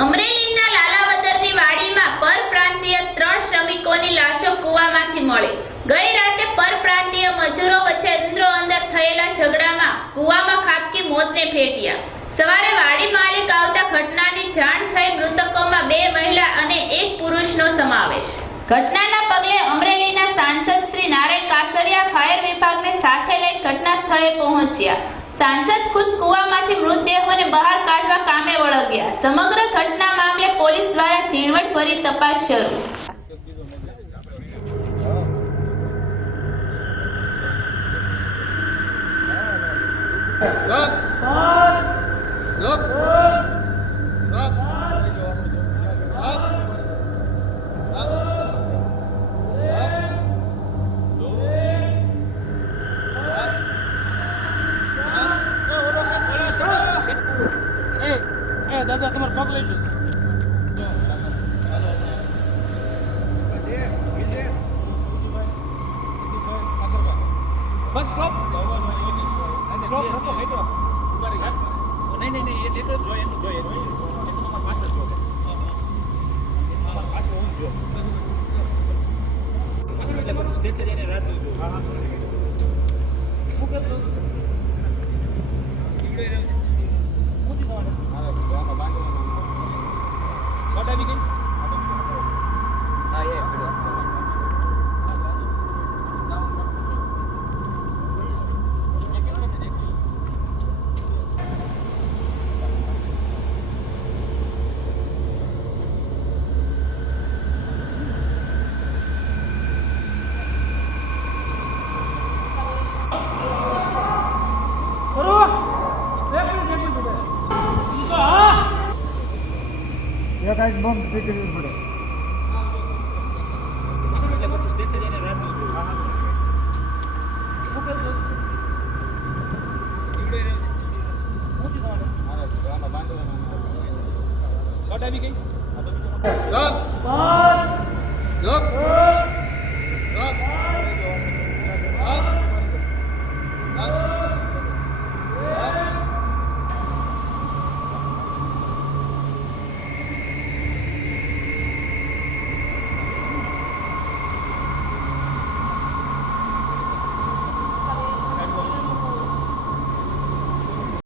અમરેલીના લાલાવદરની વાડીમાં પરપ્રાંતીય 3 શ્રમિકોની લાશો કૂવામાંથી મળી। ગઈ રાતે પરપ્રાંતીય મજૂરો વચ્ચે અંદરોઅંદર થયેલા ઝઘડામાં કૂવામાં ખાબકી મોતને ભેટ્યા। સવારે વાડી માલિક આવતા ઘટનાની જાણ થઈ। મૃતકોમાં 2 મહિલા અને 1 પુરુષનો સમાવેશ। ઘટનાના પગલે અમરેલીના સાંસદ શ્રી નારાયણ કાસડિયા ફાયર વિભાગને સાથે લઈ ઘટના સ્થળે પહોંચ્યા। સાંસદ ખુદ કૂવામાંથી મૃતદેહોને બહાર કાઢવા કામે વળગ્યા। સમગ્ર ઘટના મામલે પોલીસ દ્વારા ઝીણવટભરી તપાસ શરૂ। દાદા તમારે પગ લઈશું બસ સ્ટોપ નહીં એ લેટર જોઈએ એનું જોઈએ તમારા પાસે જ પાસે હું જો એટલે પછી સ્ટેશન જઈને રાત જોઈ હા શું કરતો આવી ગઈ હા એ એક બોમ્બ ફીટવી પડે એટલે પછી સ્ટેશન જઈને રાત જોઈ હા શું કરતો આવી ગઈ